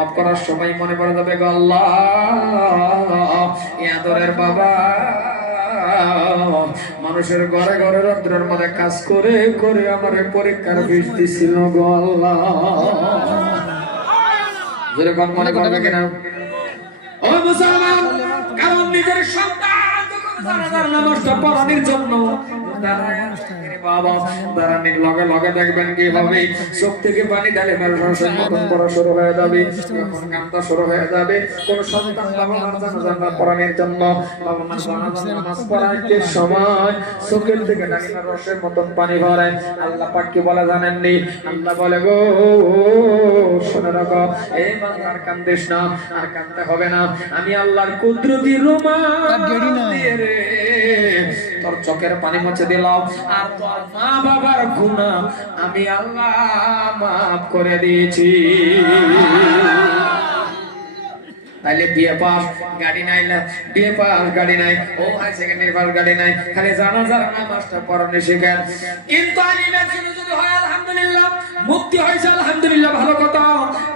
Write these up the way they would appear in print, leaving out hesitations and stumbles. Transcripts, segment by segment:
মাফ করার সময় মনে পড়ে যাবে গো আল্লাহ আদরের বাবা মানুষের ঘরে ঘরে রন্ধ্রের মধ্যে কাজ করে করে আমার পরীক্ষার বিষ দিছিল গো আল্লাহ। যেরকম মনে করবে কিনা ও মুসলমান, কারণ নিজের সন্তান নামাজটা পড়ানোর জন্য বাবা দাঁড়ানির লগে লগে দেখবেন কিভাবে চোখ থেকে পানি ঢালে মেরুসের মতন পড়া শুরু হয়ে যাবে, যখন কান্না শুরু হয়ে যাবে। কোন সন্তান বাবা মার জানাজা পড়ানোর জন্য বাবা মার জানাজা নামাজ পড়াইতে সময় চোখের থেকে ডালিমের রসের মতন পানি ভরে। আল্লাহ পাক কি বলে জানেননি? আল্লাহ বলে গো শুনে রাখো, এই বান্দা আর কান্দিস না, আর কাঁদতে হবে না। আমি আল্লাহর কুদরতি রুমাল দিয়ে রে তোর চোখের পানি মুছে দিলাম, আর তোর মা বাবার গুনাহ আমি আল্লাহ মাফ করে দিয়েছি। তাইলে বিয়ে পাস গাড়ি নাই, বিয়ে পাস গাড়ি নাই, ও হাই সেকেন্ডারি পাস গাড়ি নাই, খালি জানাজার নামাজটা পড়ানো শিখেন। কিন্তু আলিমের জন্য যদি হয় আলহামদুলিল্লাহ, মুক্তি হয়েছে আলহামদুলিল্লাহ, ভালো কথা।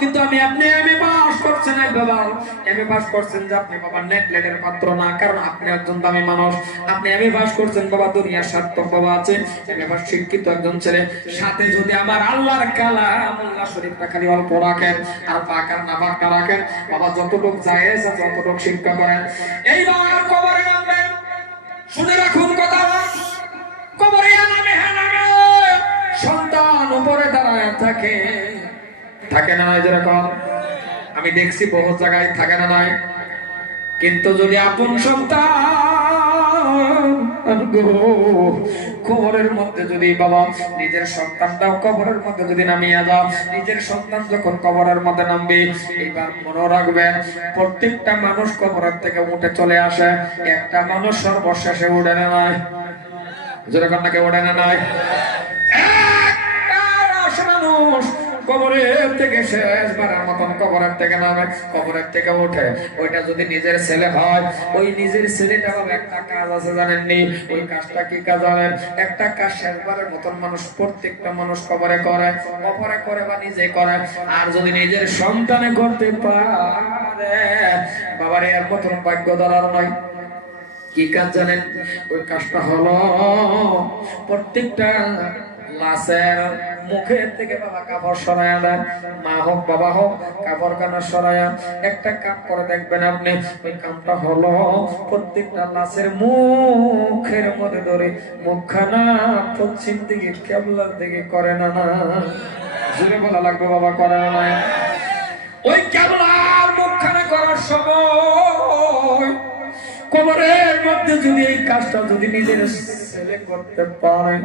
কিন্তু আপনি এমএ পাস করছেন বাবা, এমএ পাস করছেন যে আপনি বাবা নেট লেটের পাত্র না, কারণ আপনি একজন দামি মানুষ। আপনি এমএ পাস করছেন বাবা, দুনিয়ার সার্থক বাবা আছে, এমএ পাস শিক্ষিত একজন ছেলে। সাথে যদি আমার আল্লাহর কালাম আল্লাহ শরীফটা খালি অল্প রাখেন, আর পাক আর না পাক রাখেন বাবা, যতটুকু জায়েজ আছে ততটুকু শিক্ষা করেন। এইবার কবরে নামবেন, শুনে রাখুন কথা, কবরে নামে সন্তান উপরে দাঁড়ায় থাকে, থাকে না নয়? যেরকম আমি দেখছি বহু জায়গায় থাকে না নয়, কিন্তু যদি আপন সন্তান কবরের মধ্যে যদি বাবা নিজের সন্তানটাও কবরের মধ্যে যদি নামিয়ে যাও, নিজের সন্তান যখন কবরের মধ্যে নামবে, এবার মনে রাখবেন প্রত্যেকটা মানুষ কবরের থেকে উঠে চলে আসে, একটা মানুষ সর্বশেষে উঠে না নয়। যেরকম নাকি উঠে না নয়, একটা মানুষ কবরের থেকে শেষবারের মতন কবরের থেকে নামে, কবরের থেকে ওঠে। ওইটা যদি নিজের ছেলে হয়, ওই নিজের ছেলেটা একটা কাজ আছে জানেননি? ওই কাজটা কি কাজ জানেন? একটা কাজ শেষবারের মতন মানুষ প্রত্যেকটা মানুষ কবরে করে, কবরে করে বা নিজে করে। আর যদি নিজের সন্তানে করতে পারে বাবার এর মতন ভাগ্য ধরার নয়। কি কাজ জানেন? ওই কাজটা হলো প্রত্যেকটা লাশের মুখের থেকে বাবা কাপড় সরায়া দেয়, মা হোক বাবা হোক, কাপড় কানা সরায়া একটা কাপ করে দেখবেন আপনি। ওই কাপটা হলো প্রত্যেকটা লাশের মুখের মধ্যে ধরে মুখখানা পশ্চিম দিকে কেবলার দিকে করে না না, জুড়ে বলা লাগবে বাবা, করে না। ওই কেবলার মুখখানা করার সময় কবরের মধ্যে যদি এই কাজটা যদি নিজের ছেলে করতে পারে,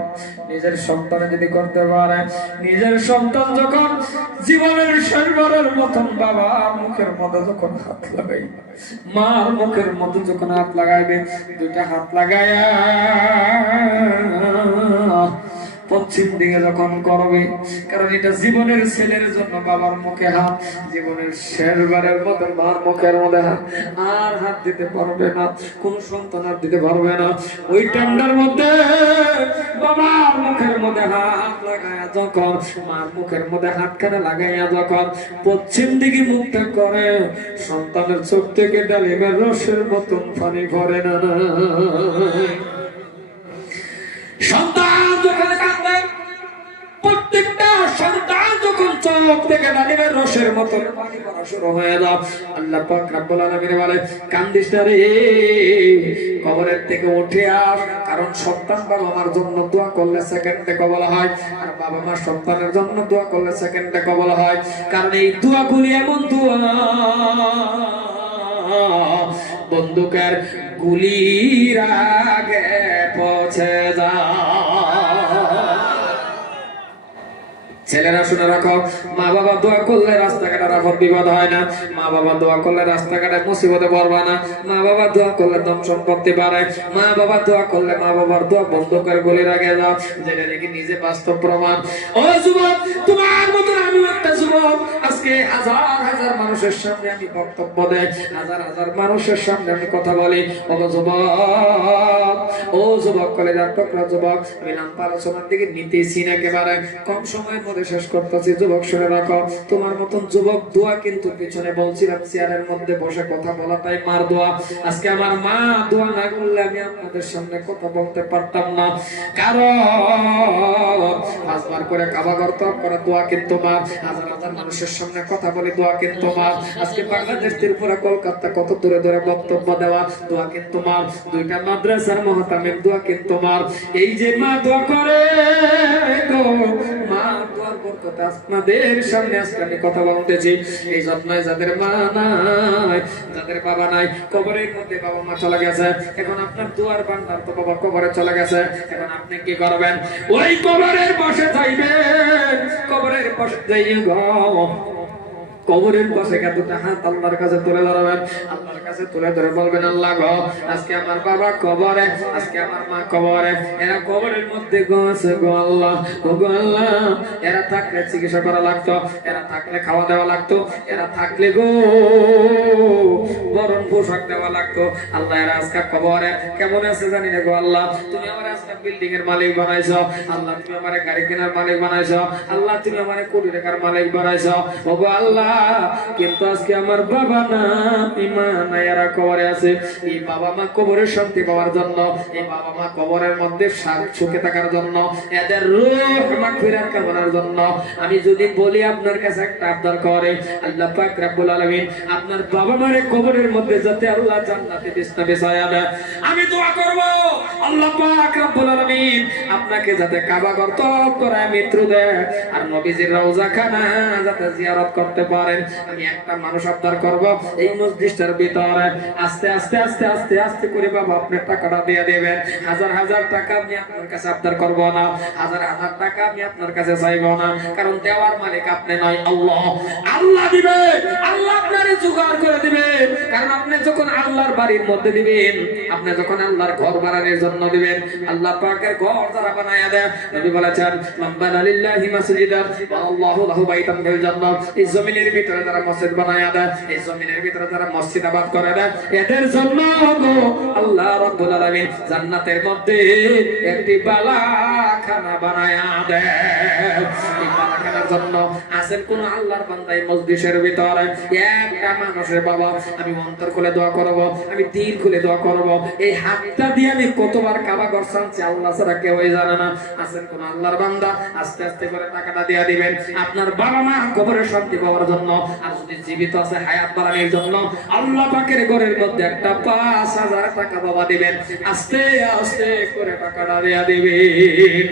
নিজের সন্তান যদি করতে পারে, নিজের সন্তান যখন জীবনের শেষবারের মতন বাবা মুখের মধ্যে যখন হাত লাগাই, মার মুখের মধ্যে যখন হাত লাগাইবে, দুইটা হাত লাগায়া পশ্চিম দিকে যখন করবে, কারণ এটা জীবনের ছেলের জন্য বাবার মুখে হাত, জীবনের শেষবারের মতো মার মুখের মধ্যে হাত, আর হাত দিতে পারবে না, কোন সন্তান হাত দিতে পারবে না। ওই ঠান্ডার মধ্যে বাবার মুখের মধ্যে হাত লাগাইয়া যখন, মার মুখের মধ্যে হাতখানা লাগাইয়া যখন পশ্চিম দিকে মুখটা করে, সন্তানের চোখ থেকে ডালিমের রসের মতন পানি ভরে না। সন্তান যখন কাঁদবে, প্রত্যেকটা সন্তান যখন চোখ থেকে ডালিমের রসের মতন পানি পড়া শুরু হয়ে যাও, আল্লাহ পাক রব্বুল আলামিন বলে কান্দিস না রে, কবরের থেকে উঠে আস। কারণ সন্তান বাবা মার জন্য দোয়া করলে সেকেন্ডে কবল হয়, আর বাবা মা সন্তানের জন্য দোয়া করলে সেকেন্ডে কবল হয়। কারণ এই দোয়াগুলি এমন দোয়া বন্দুকের গুলির আগে পৌঁছে যা। ছেলেরা শুনে রাখো, মা বাবা দোয়া করলে রাস্তাঘাটে আফত বিপদ হয় না, মা বাবা দোয়া করলে রাস্তাঘাটে মুসিবতে পড়বে না, মা বাবা দোয়া করলে ধন সম্পত্তি বাড়ে, মা বাবা দোয়া করলে মা বাবার দোয়া বন্ধুকের গলির আগে যাও, যেটা নাকি নিজে বাস্তব প্রমাণ। ও যুবক, তোমার মতন আমি একটা যুবক, আজকে হাজার হাজার মানুষের সামনে আমি বক্তব্য দেই, হাজার হাজার মানুষের সামনে আমি কথা বলি। ও যুবক, ও যুবক, কলেজার টুকরা যুবক, আমি নাম আলোচনার দিকে নিতেছি না, একেবারে কম সময়ের মধ্যে বলে শেষ করতেছি, যুবক শুনে রাখো, তোমার মতন যুবক দোয়া কিন্তু পিছনে বলছিলাম চেয়ারের মধ্যে বসে কথা বলাটাই মার দোয়া। আজকে আমার মা দোয়া না করলে আমি আপনাদের সামনে কথা বলতে পারতাম না। কারণ 5 বার করে কাবা ঘর তওয়াফ করা দোয়া কিন্তু মা, হাজার হাজার মানুষের সামনে কথা বলে দোয়া কিন্তু মা। আজকে বাংলাদেশ ত্রিপুরা কলকাতা কত দূরে দূরে বক্তব্য দেওয়া দোয়া কিন্তু মা। 2টা মাদ্রাসার মুহতামিম দোয়া কিন্তু মা। এই যে মা দোয়া করে গো, মা দোয়ার বরকতে আপনাদের সামনে আজকে আমি কথা বলতেছি। এই জন্যই যাদের মা নাই, যাদের বাবা নাই, কবরের মধ্যে বাবা মা চলে গেছে, এখন আপনার দোয়ার ভান্ডার তো বাবা কবরে চলে গেছে, এখন আপনি কি করবেন? ওই কবরের পাশে যাইবেন, কবরের পাশে যাইয়ে গো, কবরের পাশে দুটা হাত আল্লাহর কাছে তুলে ধরবেন, আল্লাহর কাছে তুলে ধরে বলবেন, আল্লাহ গো, আজকে আমার বাবা কবরে, আজকে আমার মা কবরে, এরা কবরের মধ্যে গো আছে গো আল্লাহ, ও গো আল্লাহ, এরা থাকলে চিকিৎসা করা লাগতো, এরা থাকলে খাওয়া দেওয়া লাগতো, এরা থাকলে গো বরণ পোশাক দেওয়া লাগতো। আল্লাহ এরা আজকে কবরে কেমন আছে জানি না গো আল্লাহ, তুমি আমার আজকে বিল্ডিং এর মালিক বানাইছো, আল্লাহ তুমি আমার গাড়ি কেনার মালিক বানাইছো, আল্লাহ তুমি আমার কোটি টাকার মালিক বানাইছো, ও গো আল্লাহ, কিন্তু আজকে আমার বাবা না, ইমান এরা কবরে আছে। এই বাবা মা কবরের শান্তি পাওয়ার জন্য, এই বাবা মা কবরের মধ্যে সুখে থাকার জন্য, এদের রূহ মাগফিরাত কামনার জন্য আমি যদি বলি আপনার কাছে একটা আবদার করে, আল্লাহ পাক রব্বুল আলামিন আপনার বাবা মারে কবরের মধ্যে যাতে আল্লাহ জান্নাতে বিছনা বিছায়া দেয়, আমি দোয়া করব আল্লাহ পাক রব্বুল আলামিন আপনাকে যাতে কাবা ঘর তওয়াফ করায় মৃত্যু দেয়, আর নবীজির রওজা খানা যাতে জিয়ারত করতে পারেন। আমি একটা মানুষ আবদার করব, এই মসজিদটার ভিতরে আস্তে আস্তে আস্তে আস্তে আস্তে করে বাবা আপনি টাকাটা দিয়ে দেবেন। হাজার হাজার টাকা আমি আপনার কাছে আবদার করব না, হাজার হাজার টাকা আমি আপনার কাছে চাইব না, কারণ দেওয়ার মালিক আপনি নয়, আল্লাহ। আল্লাহ দিবে, আল্লাহ আপনারে জোগাড় করে দিবে, কারণ আপনি যখন আল্লাহর বাড়ির মধ্যে দিবেন, আপনি যখন আল্লাহর ঘর বানানোর জন্য দিবেন, আল্লাহ পাকের ঘর যারা বানায়া দেয়, নবী বলেছেন মান বানা লিল্লাহি মাসজিদান ওয়া আল্লাহু লাহু বাইতান ফিল জান্নাহ, এই জমিনের ভিতরে যারা মসজিদ বানায়া দেয়, এই জমিনের ভিতরে যারা মসজিদ আবাদ করে দেয়, এদের জন্য আল্লাহ রাব্বুল আলামিন জান্নাতের মধ্যে একটি বালাখানা বানায়া দেয়। এই বালাখানার জন্য আছেন কোন আল্লাহর বান্দা এই মসজিদের ভিতরে একটা মানুষের বাবা, আমি অন্তর খুলে দোয়া করব, আমি দিল খুলে দোয়া করব, এই হাতটা দিয়ে আমি কতবার কাবা ঘর ছাড়ছি আল্লাহ ছাড়া কেউই জানে না। আছেন কোন আল্লাহর বান্দা, আস্তে আস্তে করে টাকাটা দিয়ে দিবেন আপনার বাবা মা কবরের শান্তি পাওয়ার জন্য, আর যদি জীবিত আছে হায়াত বাড়ানোর জন্য আল্লাহ পাকের ঘরের মধ্যে একটা 5,000 টাকা বাবা দিবেন, আস্তে আস্তে করে টাকাটা দিয়ে দিবেন।